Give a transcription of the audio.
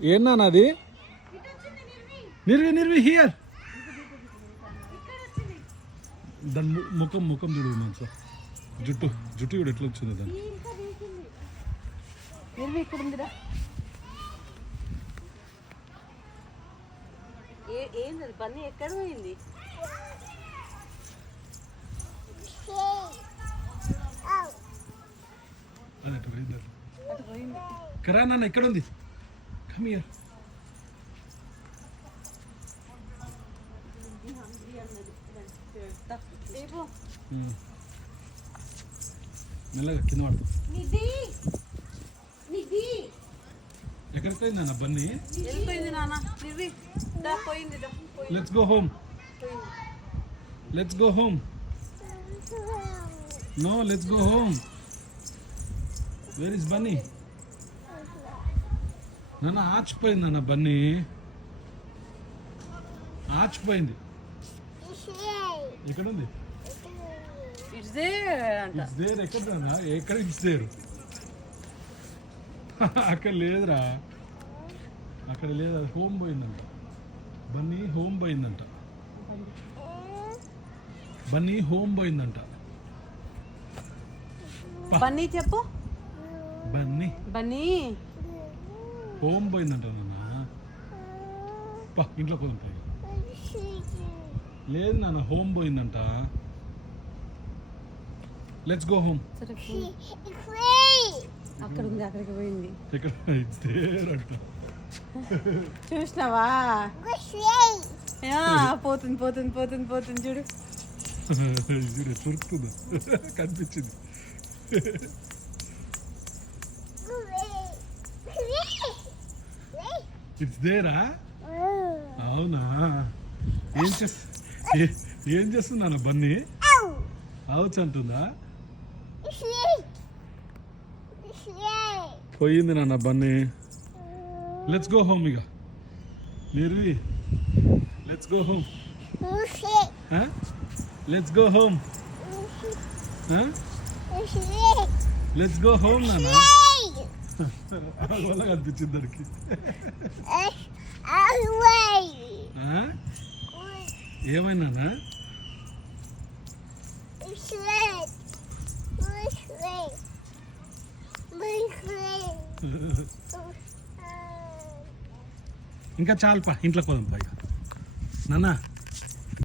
ఏనా అది నిర్వి నిర్వి హియర్ దాని ముఖం ముఖం చూడు మంచిగా జుట్టు జుట్టు కూడా ఎట్లా వచ్చింది దాన్ని ఏంది బన్నీ ఎక్కడ పోయింది కరా నాన్న ఎక్కడ ఉంది కమ్ హియర్ మెల్లగా కింద పడతా ఎక్కడికి పోయింది నాన్న బన్నీ వెళ్ళిపోయింది నాన్న పోయింది let's go home let's go home no let's go home where is Bunny నాన్న ఆచిపోయింది నాన్న బన్నీ ఆచిపోయింది ఎక్కడ ఉంది ఇట్స్ దేర్ ఎక్కడ నాన్న ఎక్కడ ఇట్స్ దేర్ అక్కడ లేదురా అక్కడ లేదు అది హోమ్ పోయిందంట బన్నీ హోమ్ పోయిందంట బన్నీ హోమ్ పోయిందంట బన్నీ చెప్పు బన్నీ బన్నీ హోమ్ పోయిందంట నాన్న ఇంట్లో పోదాం లేదు నాన్న హోమ్ పోయిందంట లెట్స్ గో హోమ్ అక్కడ ఉంది అక్కడికి పోయింది ఇక్కడ ఇట్స్ దేర్ అంట చూసినావా పోతుంది పోతుంది పోతుంది పోతుంది చూడు దొరుకుతుందా కనిపించింది ఇట్స్ దేరా అవునా ఏం చేస్తున్నాను బన్నీ అవుచ్ అంటుందా పోయింది నాన్న బన్నీ లెట్స్ గో హోమ్ ఇక Nirvi let's go home let's go home let's go home నాన్న వల్ల కనిపించింది దానికి ఏమైనా ఇంకా చాలు పా ఇంట్లో పోదాం పైగా నాన్న